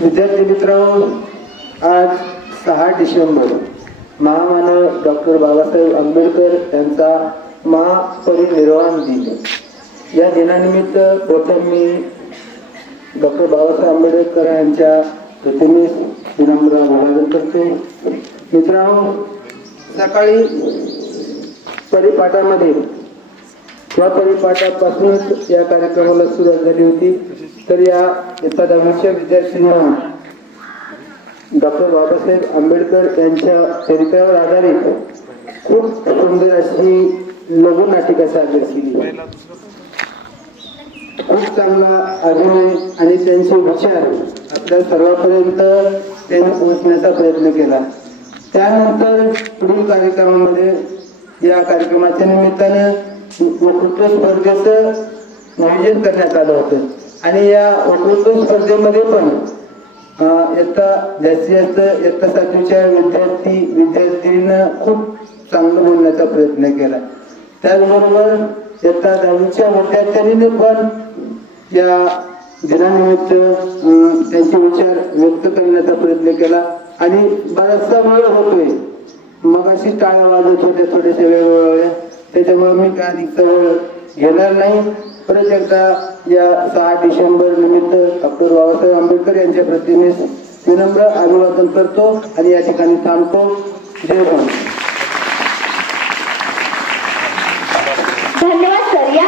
विद्यार्थी मित्रांनो, आज 6 डिसेंबर महामानव डॉक्टर बाबासाहेब आंबेडकर यांचा महापरिनिर्वाण दिन। या दिनानिमित्त प्रथम मी डॉक्टर बाबासाहेब आंबेडकर यांच्या प्रतिमेस विनम्र अभिवादन करतो। मित्रांनो, सकाळी परिपाठामध्ये या परिपाठापासूनच या कार्यक्रमाला सुरुवात झाली होती। तर या इयत्ता 10वीच्या विद्यार्थ्यांना डॉक्टर बाबासाहेब आंबेडकर यांच्या चरित्रावर आधारित खूप सुंदर अशी लघुनाटिका सादर केली। खूप चांगला अभिनय आणि त्यांचे विचार आपल्या सर्वांपर्यंत त्यांनी पोहोचण्याचा प्रयत्न केला। त्यानंतर पुढील कार्यक्रमामध्ये या कार्यक्रमाच्या निमित्ताने वक्तृत्व स्पर्धेचं नियोजन करण्यात आलं होतं आणि या वक्तृत्व स्पर्धेमध्ये पण जास्तीत जास्त इयत्ता 7वीच्या विद्यार्थ्यांना खूप चांगलं बोलण्याचा प्रयत्न केला। त्याचबरोबर इयत्ता 10वीच्या विद्यार्थ्यांनी पण या दिनानिमित्त त्यांचे विचार व्यक्त करण्याचा प्रयत्न केला आणि बराचसा वेळ होतोय, मग अशी टाळ्या वाजत होत्या थोड्याशा वेगवेगळ्या, त्याच्यामुळे मी काय अधिकचा वेळ घेणार नाही। परत एकदा या 6 डिसेंबर निमित्त डॉक्टर बाबासाहेब आंबेडकर यांच्या प्रतिमेस विनम्र अभिवादन करतो आणि या ठिकाणी थांबतो। जय भीम। धन्यवाद सर। या